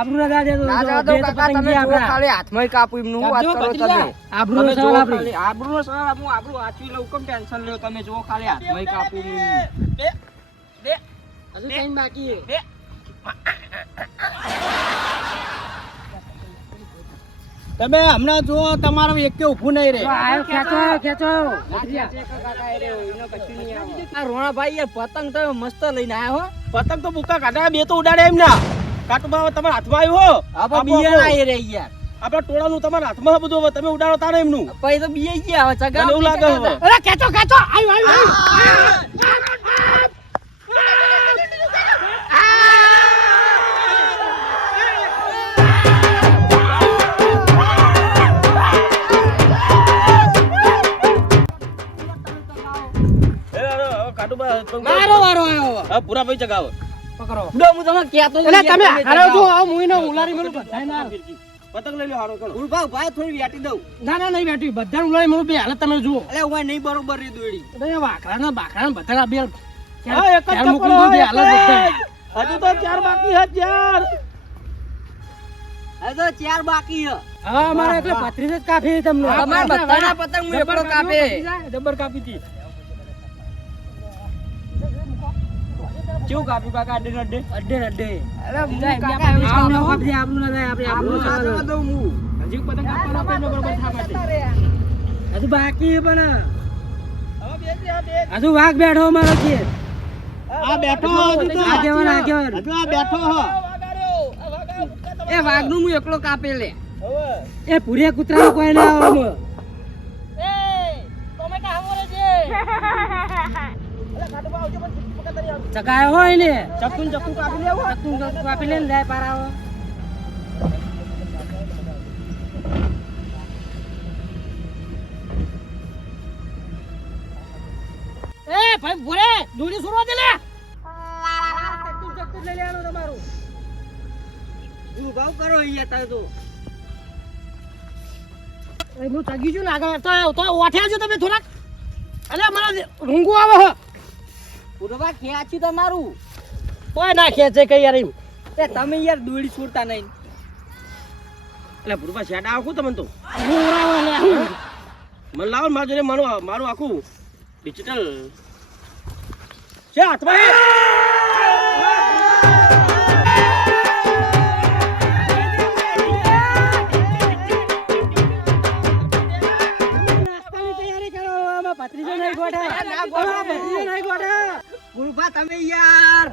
આબરૂ ના દાદે ના જો, જવા દો કાકા તમે ખાલી હાથમાં કાપું એમનું વાત કરો તમે આબરૂ નો સવાલ જુઓ આપણી. ખાલી આબરૂનો સવાલ હું આબરૂ વાંચવી લઉં કેમ ટેન્શન લ્યો તમે? જો ખાલી હાથમાં કાપું હજુ કઈ બાકી છે. તમે હમણાં જો તમારો એક ઉભું નહીં રે ખેંચો આયો, ખેંચો. રોણાભાઈ યાર પતંગ તો મસ્ત લઈને આયા હો. પતંગ તો બુકા કાઢ્યા બે તો ઉડાડે એમ ના. કાટુબા તમારા હાથમાં આવ્યો આપો, બિયર આપો. રહી રે યાર. આપણા ટોળાનું તમારા હાથમાં બધું હવે તમે ઉડાડો તારે એમનું. પછી તો બીએ ગયા હવે ચગા એવું લાગે હવે. અરે કેતો કેતો કાટુબા પતંગ- મારો વારો આવ્યો. હા, પૂરા ભાઈ ચગાવો. પકડો. ઉડો હું તમને કહેતો એટલે તમે હારો છો ચગાવો. આ મુઈનો ઉલારી મેલું બધાય ના પતંગ લઈ લો હારો કરો. ઊભા ઊભા થોડી વેટી દઉં. ના ના નહીં વેટી બધા ઉલારી મેલું બે હાલત તમે જુઓ. એટલે હું નહીં બરોબર રી દોડી એટલે વાકડાના બાકડાના બધા બે હા, એક જ ચાર બે. હજુ તો બાકી છે ચાર! હવે તો ચાર બાકી અમારે એટલે જ કાફી તમને. બધાના પતંગ હું કાપે. જબર કાપી હતી. કેવું કાપ્યું કાકા? અડે અડે. અડ્ડે અડ્ડે અરે કાકા આપણે ના કાપું. કાપીએ, ના જાય, આપણે આપણું ના દઉં હું. હજી પતંગ કાપવાનો આપણે બરોબર થાપ હજુ બાકી પણ. હજુ વાઘ બેઠો અમારો છે. આ બેઠો આગેવાન, આગેવાન. હજુ આ બેઠો હ. એ વાઘનું હું એકલો કાપે લે એ પૂરે કૂતરા કોઈ ના આવે ચગાયો હોય ને ચક્કુ ચકુન ચક્કુ કાપી લેવું ચક્કુ ચક્કુ કાપી લે ને જાય પાર એ ભાઈ ભૂરે દોરી સુરવા દે લે. ચક્કુ ચક્કુ લઈ લેવાનું તમારું. તું ભાવ કરો અહીંયા તારે તો. હું તગી છું ને આગળ. તો ઓઠ્યા છો તમે થોડાક? અલે મને આવો આવે હે ઉડવા ખેંચ્યું તમારું કોઈ ના ખેંચે કઈ યાર એમ એ તમે યાર દોડી છોડતા નહીં એટલે ભૂરવા શેડ આખું તમને તો મને લાવો મારા જોડે મારું મારું આખું ડિજિટલ છે હાથમાં હે? નાસ્તાની તૈયારી કરો ભત્રીજો નહીં ગોઠા ભત્રીજો નહીં ગોઠા ગુરુભા તમે યાર.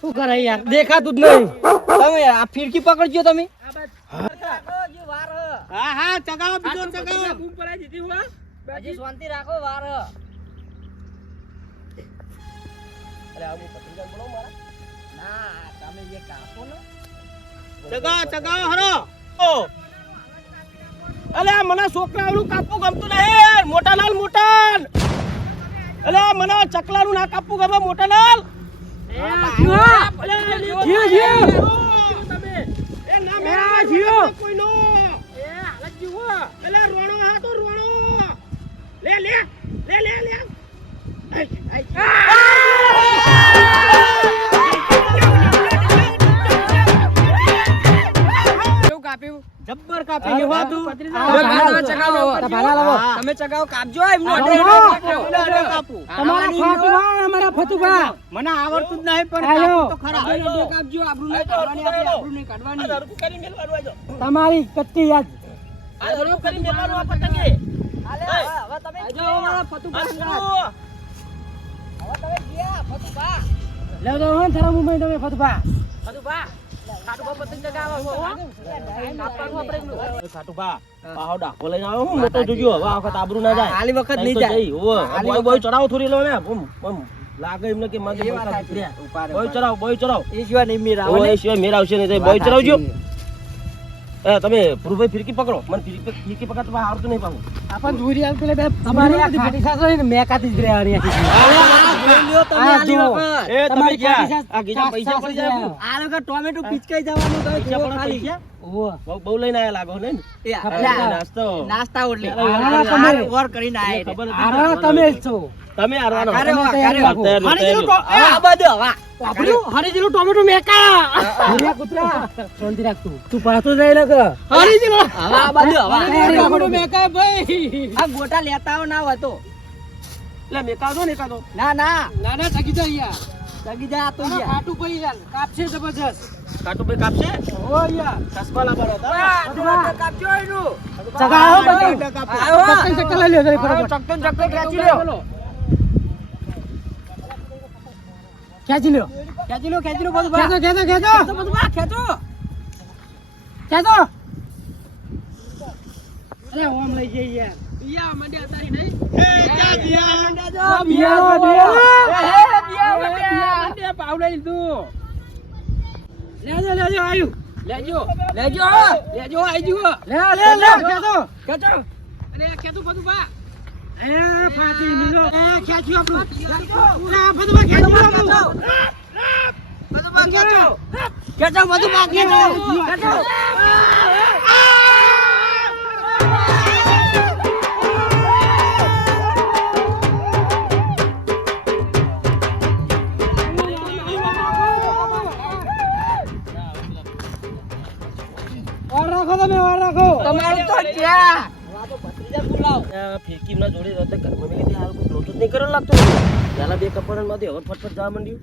શું કરે યાર? દેખાતું જ નહીં. તમે આ ફિરકી પકડજો તમે. હા હા ચગાવો બીજો ચગાવો. બૂમ પડાઈ દીધી હો હજી. શાંતિ રાખો વાર. ના તમે જે કાપો ને. ચગાવો ચગાવો હરો. ઓ. અલે મને છોકરાઓનું કાપવું ગમતું નહીં. મોટાલાલ મોટાન અલે મને ચકલાનું નાક આપવું ગમે મોટાલાલ જીઓ, જીઓ. જીઓ. કોઈનો. અલે રોણો હા તો રોણો. લે લે લે લે લે. આઈ, આઈ. કાપી લેવા. તું. તમે ચગાવો કાપજો એમનો અડે કાપો. તમારા ફાતુભા અમારા ફતુભા. મને આવડતું જ નહીં પણ તો ખરા. અડે અડે કાપજો આબરૂ નહીં કાઢવાની આપણે આબરૂ નહીં કાઢવાની. આ હરખું કરીને મેલવાનું આજો. તમારી કચ્ચી યાદ. આ હરખું મેલવાનું આ પતંગે. હાલે, હવે હવે તમે જો અમારા ફતુભા આ સંગાત. શું? હવે તમે ગયા ફતુભા. લેવ તો હો મુંબઈ તમે ફતુભા. ફતુભા. ખાટુભા પતંગ ચગાવો હો. કાપવાનું આપણે. ખાટુભા, પાહો ડાકો લઈને આવ્યો હું મોટો જોજો હવે આ વખત આબરૂ ના જાય હાલી વખત નહીં જાય. હાલી બોય બોય ચડાવો થોડી લો ને બમ, બમ. લાગે એમને કે માગે બોય વાત કાપી સાચી. રહ્યા. ઊભા રહો, બોય ઊભા ચડાવો બોય ચડાવો એ સિવાય નહીં મેળ આવે એ સિવાય મેર આવશે નહીં બોય ચડાવજો તમે પુરુભાઈ ફિરકી પકડો. મને ફિરકી પકડતા આવડતું નહીં પાછું. આપણ દૂરી આલ પેલે બે તમારી આ ખાટી સાસ હોય ને મે કાતી જ રહ્યા લ્યો તમે આ હાલી એ તમે ગયા. આ ગીજા પૈસા પડી જાય આ લોકો ટોમેટો પીચકાઈ જવાનું તો પૈસા પડે ખાલી. બહુ લઈને આયા લાગો ને નાસ્તો. નાસ્તા ઓટલી ખબર તમે છો. તમે હારવાનો આ બધું હવા. વાપર્યું? હરીજીનું ટોમેટો મેકા ભૂર્યા કૂતરા, શાંતિ રાખ તું. તું પાછો જઈ લે કે. હરીજીનું હવા, આ બધું હવા. ટોમેટો મેકા ભાઈ આ ગોટા લેતા આવો ના હતો એટલે મેકાદો ને એકાદો ના ના ના ના થકી જાય યાર જગી જા આ તો યાર. ખાટું ભાઈ યાર કાપશે જબરજસ્ત કાટુ ભાઈ કાપશે ઓ યાર ચશ્મા લાવવાનો હતો. આ કાપજો એનું. ચગાવો. ચક્કર ચક્કર લઈ લ્યો ફટાફટ. ચક્કર ચક્કર ખેંચી લ્યો. ખેંચી લ્યો. ખેંચી લ્યો, ખેંચી લ્યો બધું ખેંચો ખેંચો ખેંચો. બધું બા, ખેંચો. ખેંચો. અરે ઓમ લઈ જઈએ યાર. યા મંડ્યા તારી નહીં. પાવડે લીધું. લેજો લેજો આયુ. લેજો લેજો લેજો આઈ જુઓ લે લે લે ખેંચો. ખેંચો. અરે ખેંચો બધું બા એ ફાટી મિલો એ ખેંચ્યું આપણું. એ બધું બા ખેંચ્યું આપણું બધું બા ખેંચો ખેંચો બધું બા ખેંચો ખેંચો વાર રાખો તમે રાખો. તમારું તો ક્યાં આ ફિરકી ના જોડે રદ ઘરમાં મેલી હાલ કોઈ જ નહીં કર્યો લાગતો પેલા બે કપડામાંથી હવે ફટફટ જવા માંડ્યું.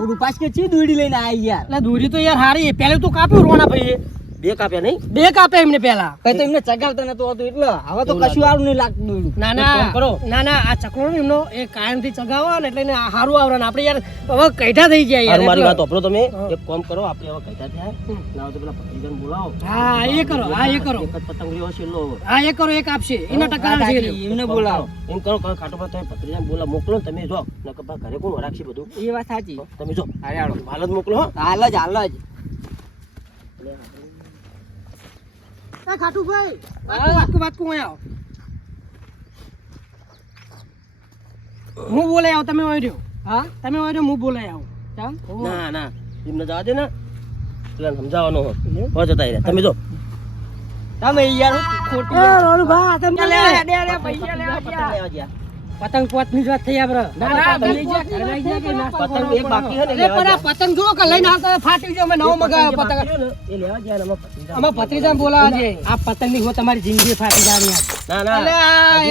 પર પાસ કે ચી દોડી લઈને આવી યાર? દોરી તો યાર હારી પેલે તો કાપ્યું રોણા ભાઈ બે કાપ્યા નહીં? બે કાપે એમને પેલા કઈ તો એમને ચગાવતા નતું હતું એટલે હવે તો કશું આવું નહીં લાગતું ના ના કરો. ના ના આ ચકલો ને એમનો એ કાયમથી ચગાવો ને એટલે એને હારું આવરે આપડે આપણે યાર હવે કઈઠા થઈ ગયા યાર મારી વાત વાપરો તમે. એક કામ કરો આપણે હવે કહેતા થયા. ના તો પેલા પત્રીજાને બોલાવો. હા એ કરો હા એ કરો. એક પતંગ રહ્યો છે લો. હા એ કરો એક આપશે. એનો ટકા છે એમને બોલાવો. એમ કરો કે ખાટો પર તમે પત્રીજાને બોલા મોકલો ને તમે જો. નકર ઘરે કોણ રાખશે બધું? એ વાત સાચી. તમે જો. અરે હાલો. હાલ જ મોકલો હાલ જ હાલ જ. એ ખાટુ ભાઈ વાતકું વાતકું અહીંયા આવો. હું બોલાય આવું તમે ઓય રહ્યો. હા? તમે ઓય રહ્યો હું બોલાય આવું. ચાલ. ના ના. એમને જવા દે ને. પેલા સમજાવવાનો હો? જતા રહ્યા. તમે જો. તમે યાર ખોટી એ રોણુ ભા તમે લે, લે લે, લે, પૈસા લેવા ગયા. પતંગ પોતની જ વાત થઈ આપડે પતંગ એક બાકી હે ને પણ આ પતંગ જો કે લઈને આવતો ફાટી જો મે નવો મગાવ્યો પતંગ. એ લેવા ગયા અમે આમાં ભત્રીજા બોલાવા છે આ પતંગની હો તમારી જિંદગી ફાટી જાણી ના ના. અલે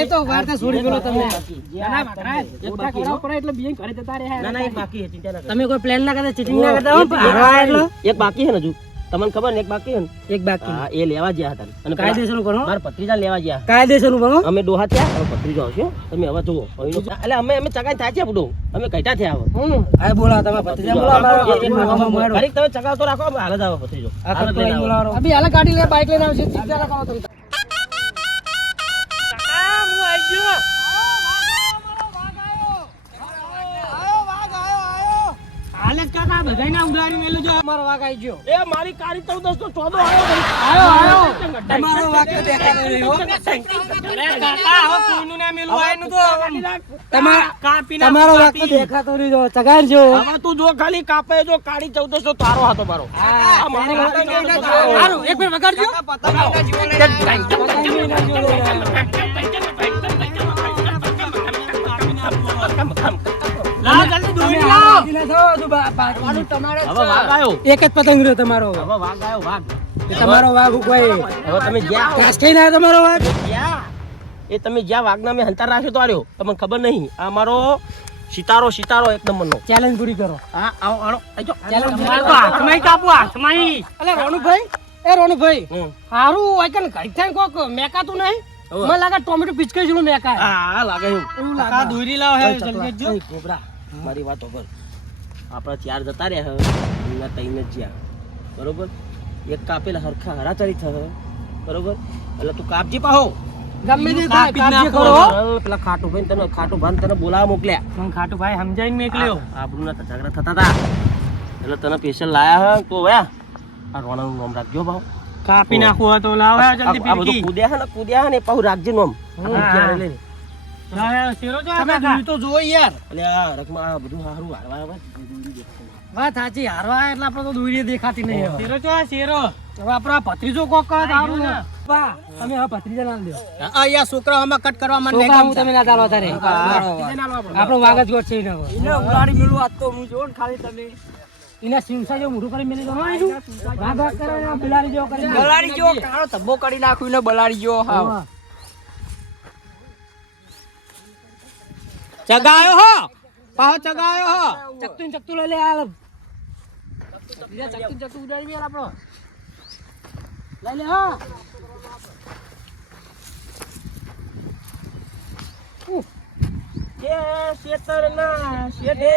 એ તો વાર્તા છોડી ગયો તમે. ના, એક બાકી ખવડાવવું પર એટલે બેન ઘરે જતા રહ્યા. ના ના એક બાકી હે ચિંતા ના તમે કોઈ પ્લાન ના કરતા ચીટિંગ ના કરતા હો, એક બાકી હે ને હજુ. તમને ખબર ને એક બાકી છે ને? એક બાકી. હા એ લેવા ગયા હતા. અને કાયદેસરનું કરો મારા ભત્રીજા લેવા ગયા કાયદેસરનું કરો અમે ડોહા થયા. હવે ભત્રીજો આવશે તમે હવે જુઓ. એટલે અમે અમે ચગાઈ થાય છે બધું. અમે કઈટા થયા હવે. હમ. આ બોલાવો તમારા ભત્રીજા એ- અમારા. તમે ચગાવતો રાખો હાલ જ આવો ભત્રીજો. આ હાલ. અભી ગાડી લઈને બાઇક લઈને આવશે ચિંતા ના જ બધાયને ઉડાડી મેલો જો અમારો વાઘ આવી ગયો એ મારી કારી તો દોસ્તો ચોદો આવ્યો આયો આયો તમારો વાક્ય દેખાતો રહ્યો અરે કાકા હવે કોનું ના મેલો હોય એનું તો તમારા- કાપી તમારો તો દેખાતો નહીં જો ચગાડજો હવે તું જો ખાલી કાપે જો કાળી ચૌદસ તો તારો હતો મારો આ મારી તો એક મિનિટ વગાડજો લાવો જલ્દી દોરી લાવો હવે વાઘ આવ્યો એક જ પતંગ રહ્યો તમારો હવે વાઘ આવ્યો વાઘ એ તમારો વાઘ કોઈ હવે તમે જ્યાં ઘાસ ખાઈને તમારો વાઘ એ તમે જ્યાં વાઘના મેં હંતાર રાખ્યો તો આર્યો તમને ખબર નહીં આ મારો સિતારો સિતારો એકદમ મનો ચેલેન્જ પૂરી કરો હા આવો આવો આજો ચેલેન્જ હાથમાં કાપો હાથમાં અલે રોનુભાઈ એ રોનુભાઈ હમ. હારું થાય કોક મેકાતું નહીં મને લાગે ટોમેટો પિચકાઈ જેવું મેકાય હા લાગે એવું લાગે દોરી લાવ હે જલ્દી જો કોબરા, મારી વાતો પર આપણા ચાર જતા રહ્યા હું તઈને જ્યાં. બરોબર? એક કાપેલા હરખા હરાચરી થશે બરોબર? એટલે તું કાપજી પાહો. ગમે તે થાય કાપી જ કાપજે નાખો. કરો. પેલા ખાટુ ભાઈ તને ખાટુ ભાઈ તને બોલાવા મોકલ્યા. હું ખાટુ ભાઈ સમજાઈને મેકલ્યો. આબરૂના તો ઝઘડા થતા હતા એટલે તને સ્પેશિયલ લાયા હે તો વયા આ રોણાનું નામ રાખજો ભાવ કાપી હોય તો લાવ આ આ બધું કૂદ્યા હે ને કૂદ્યા હે ને રાખજે નામ. તમે તો જુઓ યાર. એટલે આ આ બધું સારું હારવા વાત સાચી હારવા એટલે આપણે તો દૂરી દેખાતી નહીં શેરો ચો આ શેરો. હવે આપણા ભત્રીજો કોક કરે સારું ને બા તમે હવે ભત્રીજા ના લ્યો. અહીંયા છોકરા આમાં કટ કરવા મને હું તમે ના ચાલો તારે આપણો. વાગ ગોઠ છે એને. એને ઉલાડી મેલું આજ તો હું જોઉં ને ખાલી તમે. એને સિંસા જેવું મોઢું કરી મેલી દો. વાગ વાગ કરે બલારી બિલાડી જેવો કરી બલારી જો કાળો ધબ્બો કરી નાખ્યું ને બલાડી જો હા. ચગાયો હો પાહો ચગાયો હો ચકતું ચકતું લઈ લે આ ચકતું ચકતું ઉડાડી મેલ આપણો લઈ લે હો કે શેતર ના શેઠે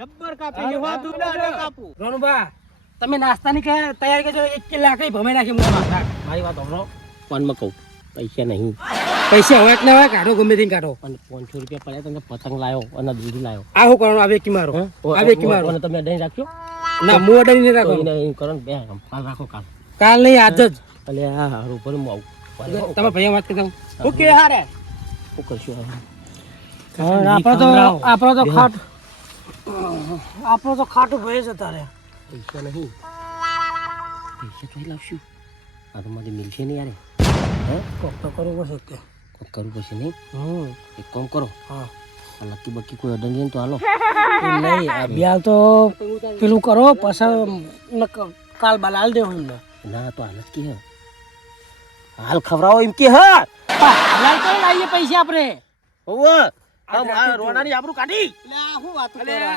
જબ્બર કાપી એવા દુડાને કાપુ. રોનુભા તમે નાસ્તાની કે તૈયારી કરજો એક કલાક ભમાઈ નાખી મોઢામાં. મારી વાત સાંભળો. ફોનમાં કહું પૈસા નહીં. પૈસા હોય કે ના હોય કાઢો ગમે તેમ કાઢો. અને પાંચસો રૂપિયા પડ્યા તમને પતંગ લાયો અને દૂધ લાયો. આ શું કરવાનું? આવે કી મારો. આવે કી મારો. અને તમે અડાઈ રાખ્યો ના હું અડાડી નહીં રાખો એમ કરો ને બે કાલ રાખો કાલ. કાલ નહીં આજ જ. એટલે આ હારું ઉપર હું આવું. તમે ભાઈ વાત કરતા હું કે હારે? શું કરશું આપણો તો આપણો તો ખાટ આપણો તો ખાટું ભય છે તારે. પૈસા નહીં. પૈસા તો લાવશું. આ તો મારે મિલશે નહીં યારે. હે? કોક તો કરવું પડશે કે કોક કરવું પડશે નહીં? હમ. એક કામ કરો. હા. લકી બકી કોઈ અડંગ ને તો હાલો. નહીં આ બ્યાલ તો પેલું કરો પછી કાલ બલાલ દેવું એમને. ના તો હાલત જ કે. હાલ ખવરાવો એમ કે હા. લાવીએ પૈસા આપણે. હોવે. રોનાની આબરૂ કાઢી.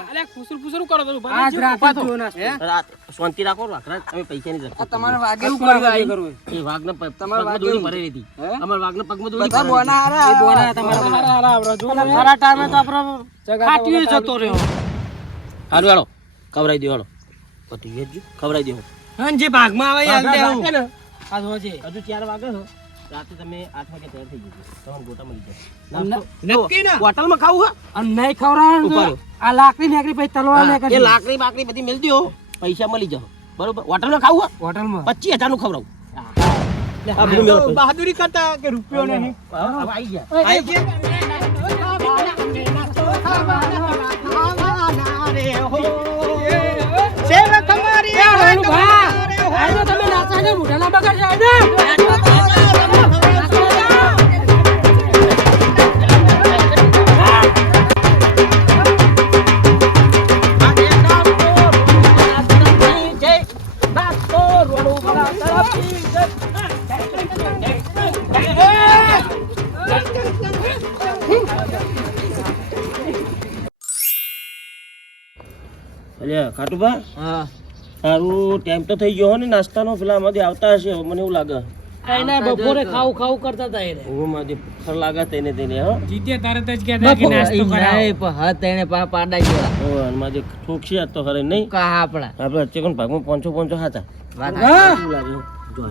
અલે ખુસરું ખુસરું કરો તમે. આજ રાતે જો નાસ્તો રાત શાંતિ રાખો રાખરા તમે પૈસાની જરૂર તમારે વાગે શું કરવું એ વાઘને પ- પગમાં દોરી ભરેલી હતી. અમાર વાઘને પગમાં દોરી બધા બોના હારા એ બોના તમારા હારા હારા આવરા જો ખરા ટાઈમે તો આપણો ખાટીએ જતો રહ્યો. હારું હાલો ખવડાવી દો હાલો. પતી ગયું જ. ખવડાવી દો. હન જે ભાગમાં આવે યાર ભાગમાં દેવું રાખે ને. આ હજુ ચાર વાગે છે રાતે તમે આઠ વાગે તૈયાર થઈ જજો તમારે ગોટા મળી જાય અમને- નાસ્તો- નક્કી ને? હોટલમાં ખાવું અને નહીં ખવડાવવાનું આ લાકડી નીકળી પછી તલવાર હા એ લાકડી બાકડી બધી મેળ દો પૈસા મળી જાવ બરોબર હોટલમાં ખાવું હોટલમાં પચીસનું ખવડાવું. બહાદુરી કરતા કે રૂપિયો નહીં હા, હવે આઈ ગયા આઈ ગયા તમે નાચા છે મોઢાના બગાડ અલ્યા ખાટુભા સારું ટાઈમ તો થઈ ગયો હો ને નાસ્તાનો પેલા આમાંથી આવતા હશે મને એવું લાગે. બપોરે ખાવું ખાવું કરતા હતા એને. હું માંથી ખર લાગે તેને તેને હો. જીતે તરત જ કહેતા કે નાસ્તો કરાવો. હો, અને મારી ઠોકશી આ તો ખરે નહીં. આપણે? ચિકન ભાગમાં પાંચસો પાંચસો હતા હા. શું લાગે? જો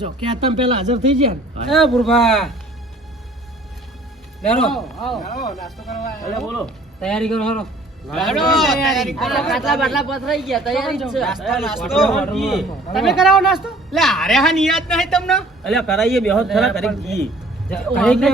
જો. કે તમે પેલા હાજર થઈ ગયા ને? એ બુરભા. બેરો અલ્યા બોલો. તૈયારી કરો હરો તમે કરાવો નાસ્તો? લે અરે હા નિયાત નહીં તમને. અલ્યા કરાઈએ બેહો જ ખરા કરી જી કઈ કઈ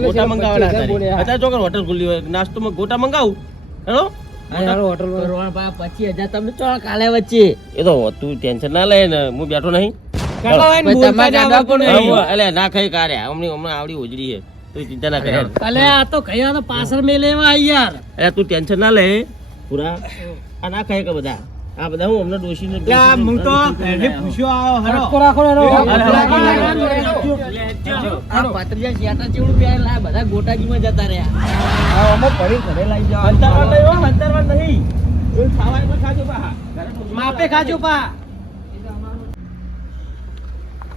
ગોટા મંગાવું. નાસ્તામાં તો પચીસ હજાર એ ટેન્શન ના લે ને હું બેઠો નહીં. ના ખાઈ કારે. હમણાં હમણાં આવડી ઓજડી છે. તું ચિંતા ના કરે. અલે આ તો કયા તો પાછળ મેં લેવા યાર. અલ્યા તું ટેન્શન ના લે. પૂરા. આ ના કહે કે બધા? આ બધા હું હમણાં ડોશીને રાખો રાખો હેરો. અંતરવાળ નહીં હો, અંતરવાળ નહીં. એવું ખાવા એટલે ખાજો પાહા. ઘરે તો માપે ખાજો પા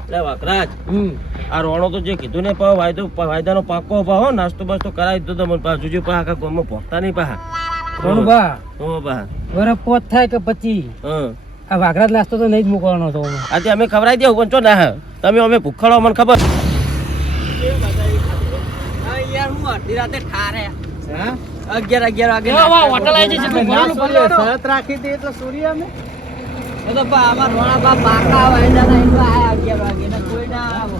લે વાકરાજ આ રોણો તો જે કીધું ને પા વાયદો વાયદાનો પાકો પા હો નાસ્તો બાસ્તો કરાવી દીધો તમને પાછું જો પા આખા ગામમાં પહોંચતા નહીં પા રોણુભા ઓ બા. વરસ પોત થાય કે પછી હા. આ વાઘરાજ નાસ્તો તો નહીં જ મૂકવાનો હતો. આજે અમે ખવડાવી દેવું પણ ચો ના હે. તમે અમે ભૂખડો મને ખબર. હા? અગિયાર અગિયાર વાગે હોટલ આવી જશે. શરત રાખી દે એટલે સૂર્ય અમે. એ તો અમાર રોણા બા પાકા હોય દાદા એટલા આયા અગિયાર વાગે ને કોઈ ના આવો.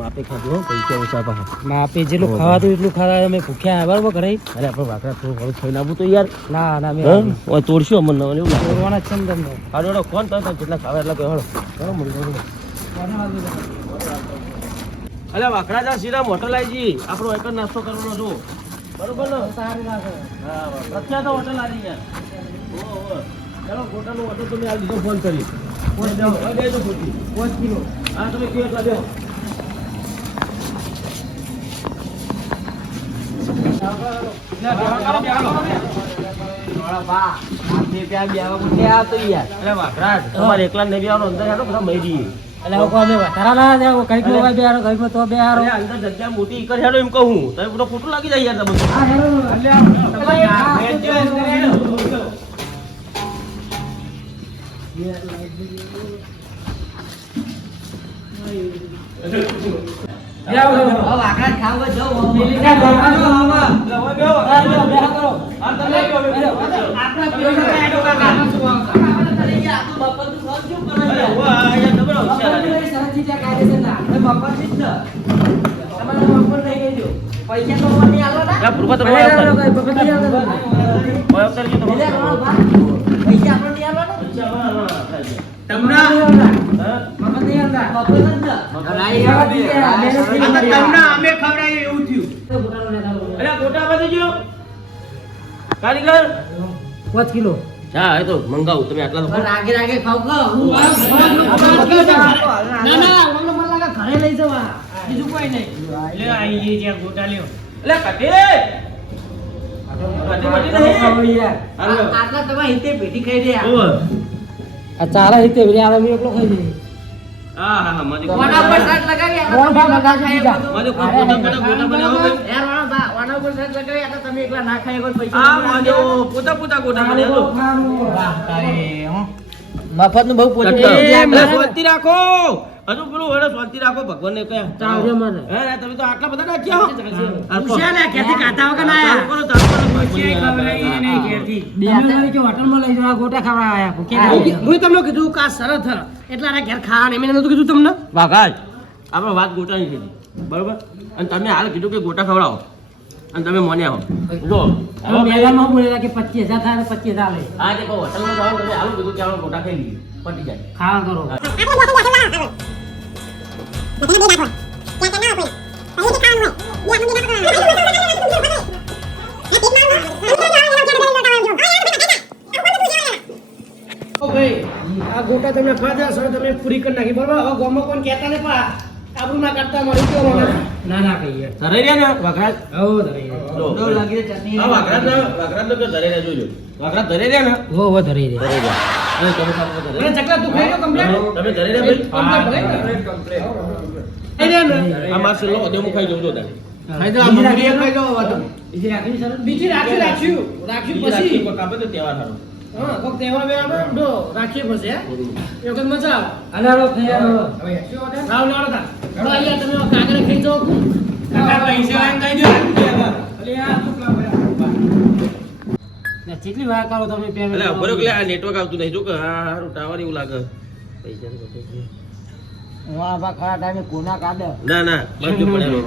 માપે ખાધું હો પૈસા ઓછા પાછા? માપે જેટલું ખાવાતું એટલું ખાવા અમે ભૂખ્યા આવ્યા બરાબર ઘરે અરે આપણે વાકડા થોડું ઘણું ખાઈ નાખું તો યાર. ના ના મેં? ઓય તોડશું અમને નવા એવું તોડવાના છે ને તમને. હેડો, કોણ તમે જેટલા ખાવા એટલા કહો હેડો. મળી. અલ્યા આપણો એક જ નાસ્તો કરવાનો છો બરોબર ને? હા પ્રખ્યાત હોટલ આવી યાર ઓહો, ઓહો. ચાલો હોટલનું હોટલ તમે આ દીધો ફોન કરી. પાંચ કિલો. તમે અંદર બધા મરી બે હારો બે હારો અંદર જગ્યા મોટી ઈકર એમ કહું. તમે બધો ખોટું લાગી જાય યાર તમને તો હેરો અમે ખવડાવીએ એવું થયું કારીગર પાંચ કિલો. હા એ તો મંગાવું તમે આટલા લોકો. ના ના ઓલો મને લાગે ઘરે લઈ જવા. બીજું કોઈ નહીં. લે આઈ ગઈ જ્યાં ગોટા લ્યો. એટલે કટે કટે કટે નહીં. હાલો. ઓવર આ ચારા રીતે આ અમે એકલો ખાઈ જઈએ હા હા હા મને કોણ કોઈ બનાવો આ પોતા પોતા ગોટા બનાવો મફતનું બહુ પોચું રાખો. હજુ પેલું વડે શાંતિ રાખો ભગવાનને કહે. ચાલશે મને હે રે, તમે તો આટલા બધા નાખ્યા હો. આપો. પૂછ્યા ને ક્યાંથી કાતા વગર ના ચાલુ કરો, ચાલુ કરો. તમે કે હોટલમાં લઈ જવા ગોટા ખાવા આયા કે હું તમને કીધું કા હ. એટલે ઘેર ખાવા ને મેં નતું કીધું તમને? વાઘાજ આપણે વાત ગોટાની કીધી બરોબર? અને તમે હાલ કીધું કે ગોટા ખવડાવો. અને તમે મને આવો જો હવે મેદાનમાં બોલેલા કે પચીસ હજાર થાય તો પચીસ હજાર લે. આ જે કોઈ હોટલમાં જાવ તમે આવું કીધું કે આપણે ગોટા ખાઈ લઈએ. પટી જાય. ખાવા કરો. આ ગોટા તમે પૂરી કરી નાખી. બરોબર હવે ગામમાં કોઈ કહેતા પા આબરૂ ના કરતા મળી ના ના કહીએ. ધરાઈ રહ્યા ને? વઘરાજ? હો ધરી જો. આ વાઘરાજ ને વાઘરાજ ને કે ધરાઈ રહ્યા જોજો વાઘરાજ ધરાઈ રહ્યા ને? હો હો ધરી રે ધરાઈ રહ્યા અને તમે સામે ધરાઈ અરે ચકલા તું ખાઈ લો કમ્પ્લીટ તમે ધરાઈ રહ્યા ભાઈ? ખાઈ લે ને. આ માર છેલ્લો અધે હું ખાઈ જઉં છું તારે. ખાઈ લો મંગરીએ ખાઈ લો બીજી રાખી સર બીજી રાખી રાખ્યું રાખ્યું પછી. કોક આપે તો તહેવાર સારો હા કોક તહેવાર બેવાર ડો રાખીએ પછી એ વખત મજા આવે. રાવ તા અહીંયા તમે કાગરે ખાઈ જાઓ. કાકા પૈસા દો અલે આ કેટલી વાર કરો તમે પેમેન્ટ એટલે બરોબર આ નેટવર્ક આવતું નહીં. જો કે હા હારું ટાવર એવું લાગે. પૈસા ની વખત છે. આ બા ખરા ટાઈમે કોના કાઢે ના ના બધું પડેલો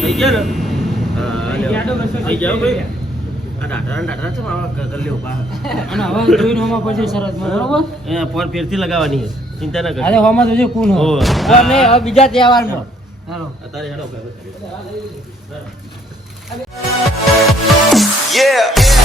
થઈ ગયા ને? હા લ્યો. થઈ ગયા હો ભાઈ. આ ડાટા ને ડાટા છે આવા કરી લેવું અને હવે જોઈને હોમાં પડશે સરસ બરોબર? એ ફોન ફેરથી લગાવવાની છે. ચિંતા ના અરે કર હોમાં જોજો કોણ હો. નહીં, હવે બીજા તહેવારમાં. હાલો. અત્યારે હેડો Yeah.